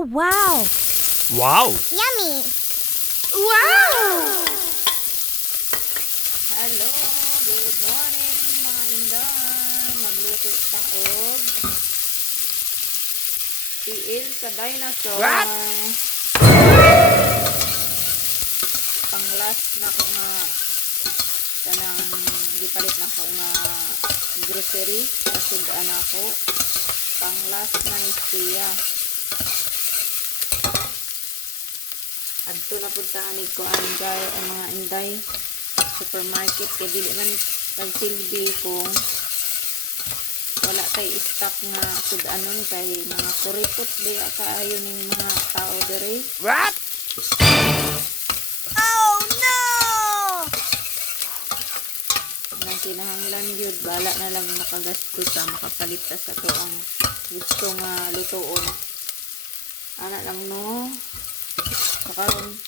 Oh, wow! Wow! Yummy! Wow! Hello, good morning mga inday. Magluto ta og tiil sa dinosaur. What? Panglas na ko nga kanang gipalit na ko nga grocery kasi daan ako. Panglas na ni siya. Adto na puntaan ni ko anday ang mga inday supermarket kay dili man pagsilbi kung wala kay stock nga sudanon kay mga kuripot diya kaayo ning mga tao diri. What? Oh, no! Nang kinahanglan gyud bala na lang makagasto ta makapalit ta sa to ang gusto nga lutoon. Ana lang no. Karon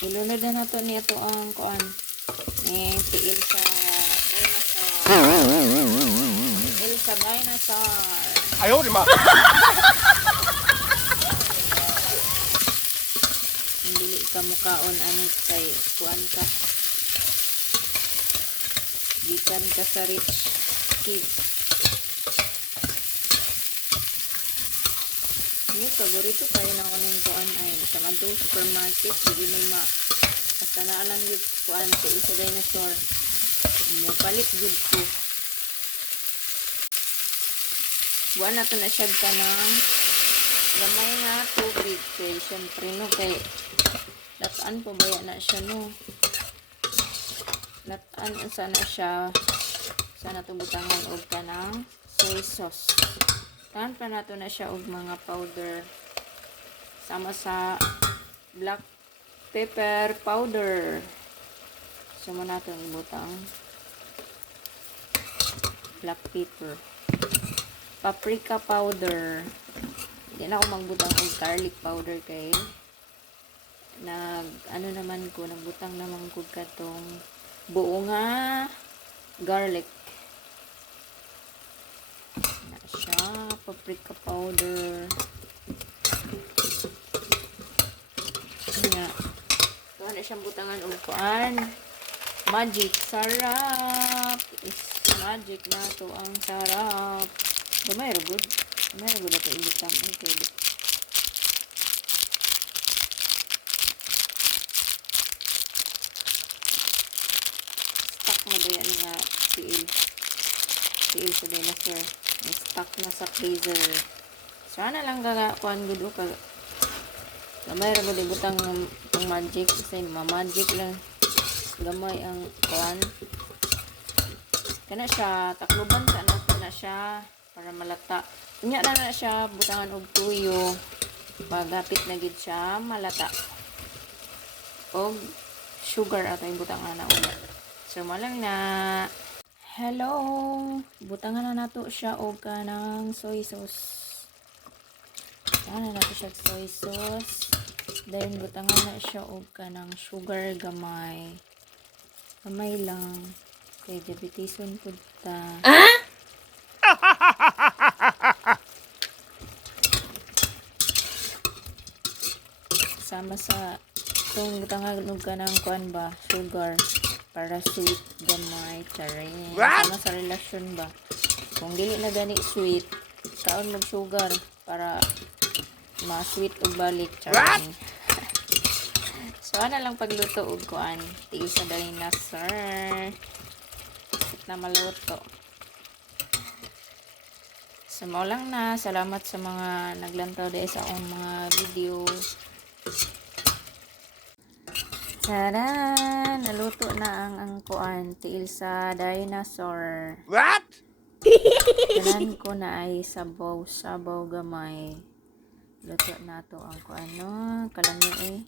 ilunod na nato ni ato ang kuan ni tiil sa dinosaur. Tiil sa dinosaur. Ayaw, di ma. Dili ka mukaon ani kay kuan ka. Gikan ka sa rich kids. Ni paborito kayo ng anong kuan ay sa madto supermarket dili may basta na lang yung kuan sa isa dinosaur mo palit good ko buwan na to na siya ka ng gamay nga tubig kay syempre no kay lataan po baya na siya no lataan sana siya sana tubutangan og ka ng soy sauce. Tahan pa nato na siya og mga powder sama sa black pepper powder. Sama nato ang ibutang black pepper. Paprika powder. Di na ako magbutang og garlic powder kay nagbutang naman ko katong buo nga garlic. Siya, paprika powder. Nga. Tuhan na siyang butangan og kuan. Magic. Sarap. Is magic na to ang sarap. Gamay ra good. Gamay ra good ato ibutang. Okay. Stuck na ba yan nga tiil? Tiil sa dinosaur. Stuck na sa freezer. Sana lang kuan gud ka. Gamay ra gud ibutang ang magic kasi ma-magic lang. Gamay ang kuan. Kana siya takloban sa na siya para malata. Unya na siya butangan og tuyo. Pagapit na gid siya malata. Og sugar ato ibutangan na una. So malang na hello! Butangan na nato siya o ka ng soy sauce. Butangan na nato siya soy sauce. Then, butangan na siya o ka ng sugar gamay. Gamay lang. Kay diabetison po ta. Sama sa itong butangan ka ng kuan ba? Sugar. Para sweet gamay charing sama sa relasyon ba kung dili na gani sweet kaon mag sugar para ma-sweet og balik charing so ana lang pagluto og kuan tiil sa dinosaur na maluto so mao lang na salamat sa mga naglantaw dahil sa akong mga video. Tada! Naluto na ang kuan tiil sa dinosaur. What? Tanan ko na ay sabaw gamay. Luto na to ang kuan no. Kalami